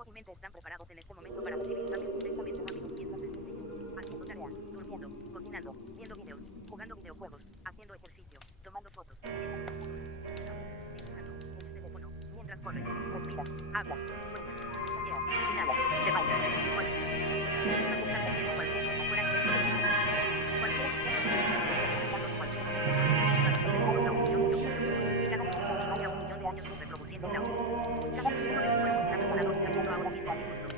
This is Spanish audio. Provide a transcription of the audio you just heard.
cuerpo y mente están preparados en este momento para recibir cambios intensamente rápidos mientras les enseño. Haciendo tarea, durmiendo, cocinando, viendo videos, jugando videojuegos, haciendo ejercicio, tomando fotos, dibujando, en el teléfono, mientras corres, respiras, hablas, sueñas, sondeas, inhalas, te bailas, cualquier cosa fuera de esto. Cualquiera que sea cualquier momento, a 1 millón de años, cada minuto vale a 1 millón de años reproduciendo la cada músculo de tu cuerpo está preparado y cambiando ahora mismo a mi gusto.